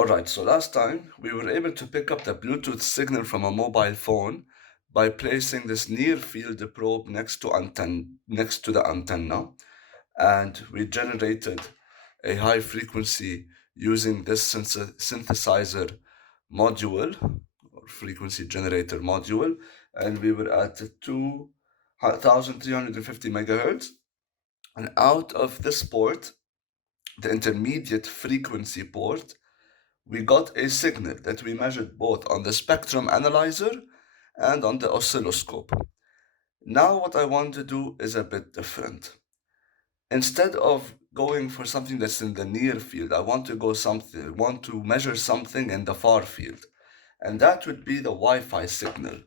Alright, so last time we were able to pick up the Bluetooth signal from a mobile phone by placing this near field probe next to the antenna, and we generated a high frequency using this synthesizer module or frequency generator module, and we were at 2350 megahertz. And out of this port, the intermediate frequency port, we got a signal that we measured both on the spectrum analyzer and on the oscilloscope. Now what I want to do is a bit different. Instead of going for something that's in the near field, I want to measure something in the far field. And that would be the Wi-Fi signal.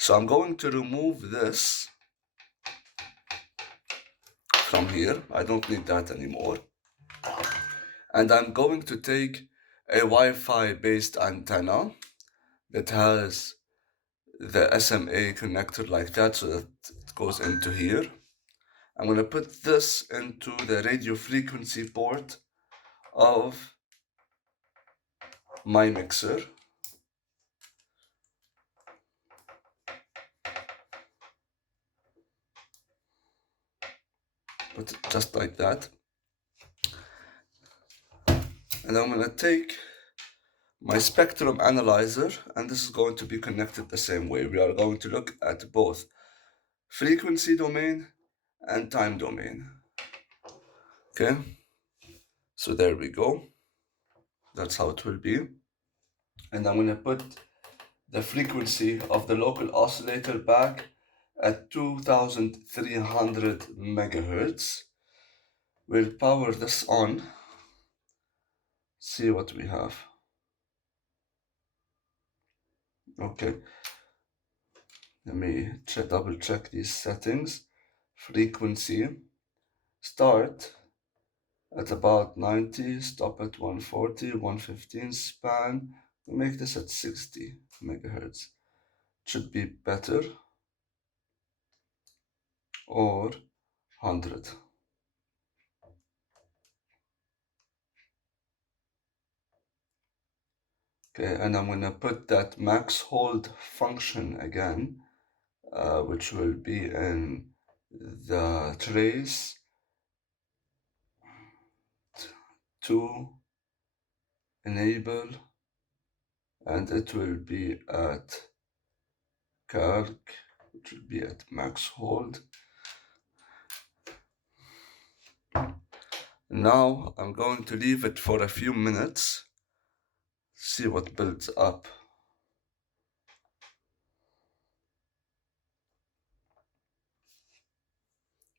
So I'm going to remove this from here. I don't need that anymore. And I'm going to take a Wi-Fi based antenna that has the SMA connector like that, so that it goes into here. I'm going to put this into the radio frequency port of my mixer. Put it just like that. And I'm going to take my spectrum analyzer, and this is going to be connected the same way. We are going to look at both frequency domain and time domain. Okay, so there we go. That's how it will be. And I'm going to put the frequency of the local oscillator back at 2300 megahertz. We'll power this on, see what we have. Okay, let me double check these settings. Frequency, start at about 90, stop at 140, 115 span. We'll make this at 60 megahertz. Should be better, or 100. Okay, and I'm gonna put that max hold function again, which will be in the trace to enable, and it will be at calc, which will be at max hold. Now I'm going to leave it for a few minutes, see what builds up.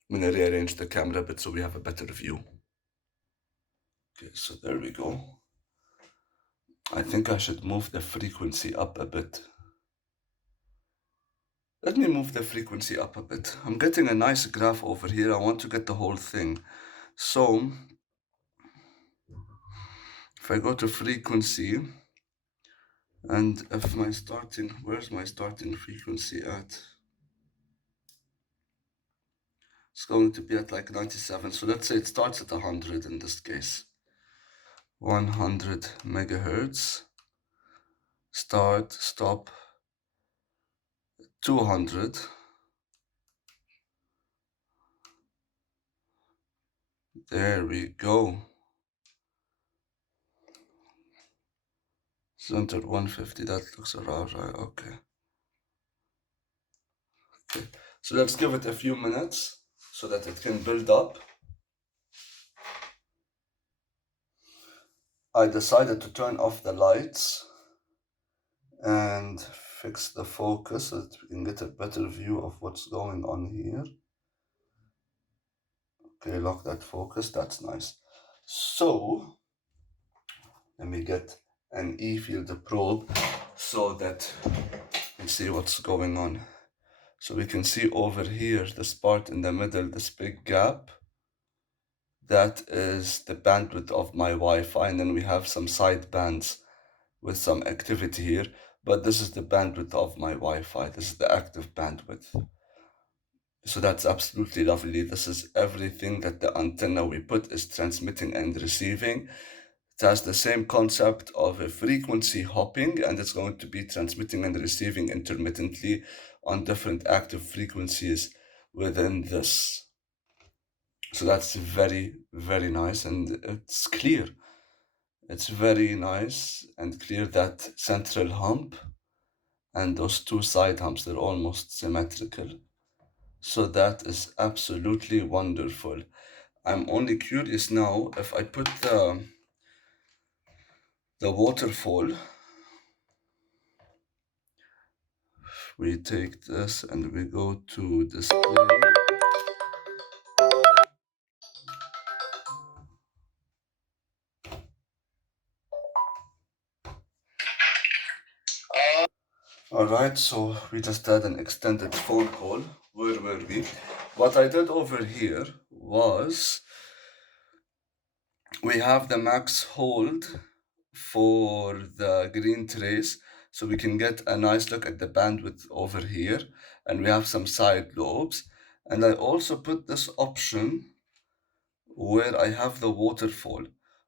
I'm gonna rearrange the camera a bit so we have a better view. Okay, so there we go. I think I should move the frequency up a bit. Let me move the frequency up a bit. I'm getting a nice graph over here. I want to get the whole thing. So if I go to frequency, and if where's my starting frequency at? It's going to be at like 97. So let's say it starts at 100 in this case. 100 megahertz. Start, stop, 200. There we go. Center 150, that looks around right, okay. Okay, so let's give it a few minutes so that it can build up. I decided to turn off the lights and fix the focus so that we can get a better view of what's going on here. Okay, lock that focus, that's nice. So let me get an E-field probe so that we see what's going on. So we can see over here, this part in the middle, this big gap. That is the bandwidth of my Wi-Fi, and then we have some side bands with some activity here, but this is the bandwidth of my Wi-Fi. This is the active bandwidth. So that's absolutely lovely. This is everything that the antenna we put is transmitting and receiving. It has the same concept of a frequency hopping, and it's going to be transmitting and receiving intermittently on different active frequencies within this. So that's very, very nice, and it's clear. It's very nice and clear that central hump and those two side humps, they're almost symmetrical. So that is absolutely wonderful. I'm only curious now if I put the waterfall, we take this and we go to display. Alright, so we just had an extended phone call. Where were we? What I did over here was we have the max hold for the green trace, so we can get a nice look at the bandwidth over here, and we have some side lobes. And I also put this option where I have the waterfall,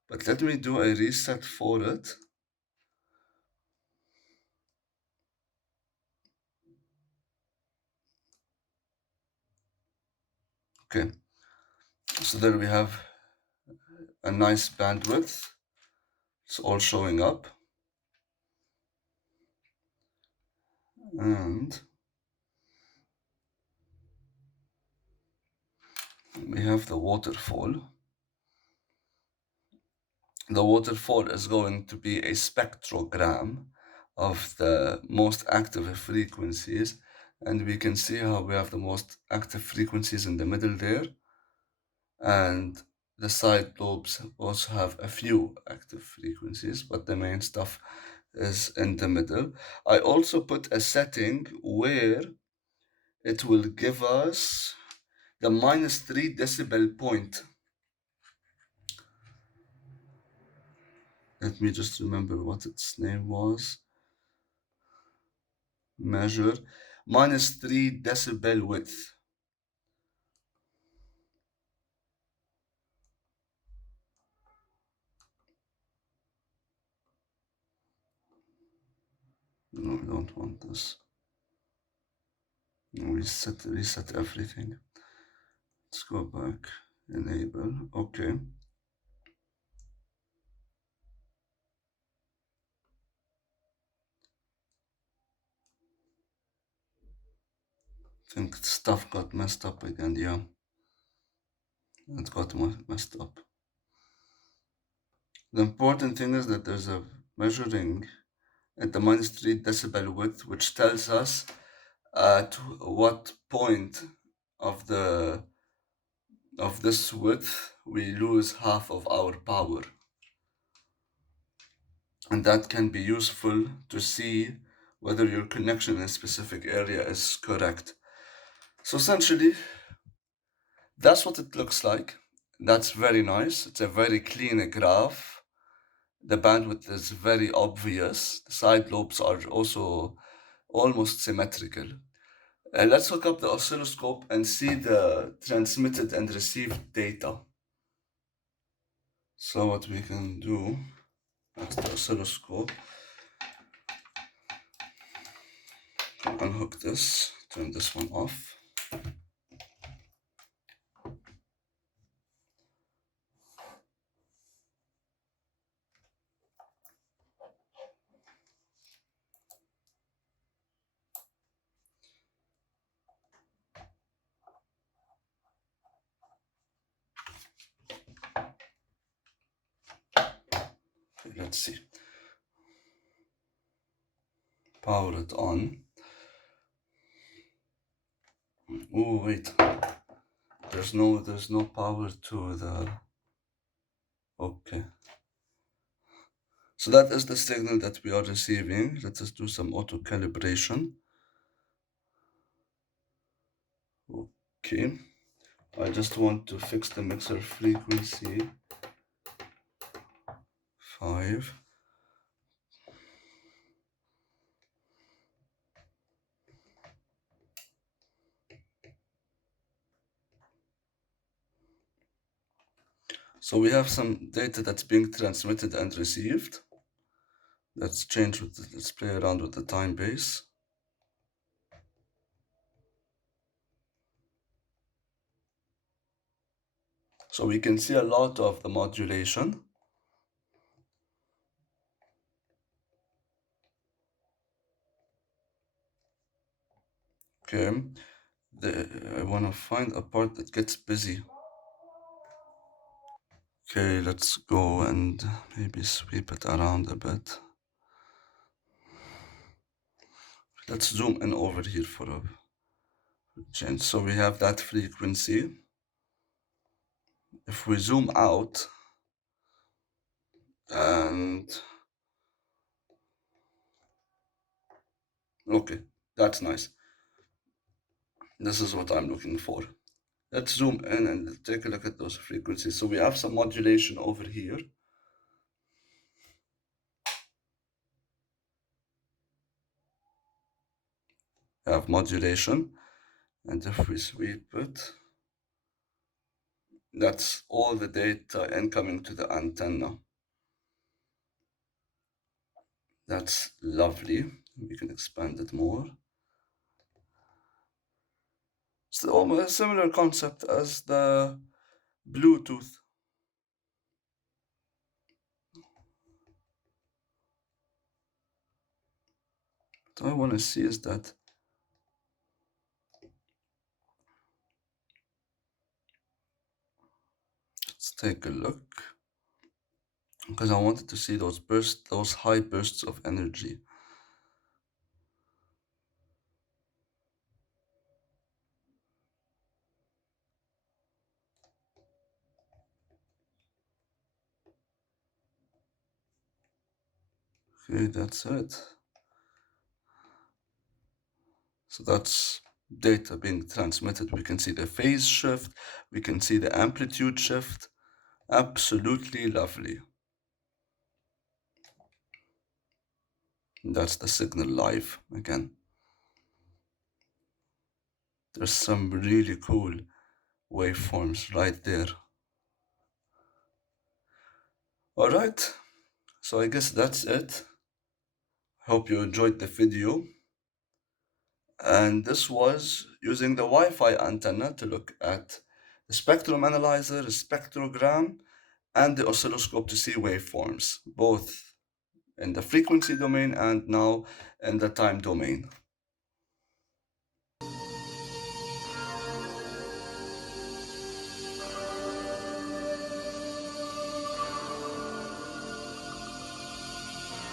but let me do a reset for it. Okay, so there we have a nice bandwidth. It's all showing up. And we have the waterfall. The waterfall is going to be a spectrogram of the most active frequencies, and we can see how we have the most active frequencies in the middle there, and the side lobes also have a few active frequencies, but the main stuff is in the middle. I also put a setting where it will give us the -3 decibel point. Let me just remember what its name was. Measure -3 decibel width. No, we don't want this. No, reset everything. Let's go back. Enable. Okay. I think stuff got messed up again. Yeah, it got messed up. The important thing is that there's a measuring at the -3 decibel width, which tells us at what point of this width we lose half of our power. And that can be useful to see whether your connection in a specific area is correct. So essentially, that's what it looks like. That's very nice. It's a very clean graph. The bandwidth is very obvious. The side lobes are also almost symmetrical. Let's hook up the oscilloscope and see the transmitted and received data. So what we can do, that's the oscilloscope. Unhook this, turn this one off. Let's see. Power it on. Oh wait, there's no power to the. Okay. So that is the signal that we are receiving. Let us do some auto calibration. Okay. I just want to fix the mixer frequency. 5. So we have some data that's being transmitted and received. Let's play around with the time base. So we can see a lot of the modulation. Okay, I want to find a part that gets busy. Okay, let's go and maybe sweep it around a bit. Let's zoom in over here for a change. So we have that frequency. If we zoom out and okay, that's nice. This is what I'm looking for. Let's zoom in and take a look at those frequencies. So we have some modulation over here. We have modulation, and if we sweep it, that's all the data incoming to the antenna. That's lovely. We can expand it more. It's almost a similar concept as the Bluetooth. What I want to see is that let's take a look, because I wanted to see those high bursts of energy. Okay, that's it. So that's data being transmitted. We can see the phase shift, we can see the amplitude shift. Absolutely lovely. That's the signal live again. There's some really cool waveforms right there. All right, so I guess that's it. Hope you enjoyed the video. And this was using the Wi-Fi antenna to look at the spectrum analyzer, the spectrogram, and the oscilloscope to see waveforms, both in the frequency domain and now in the time domain.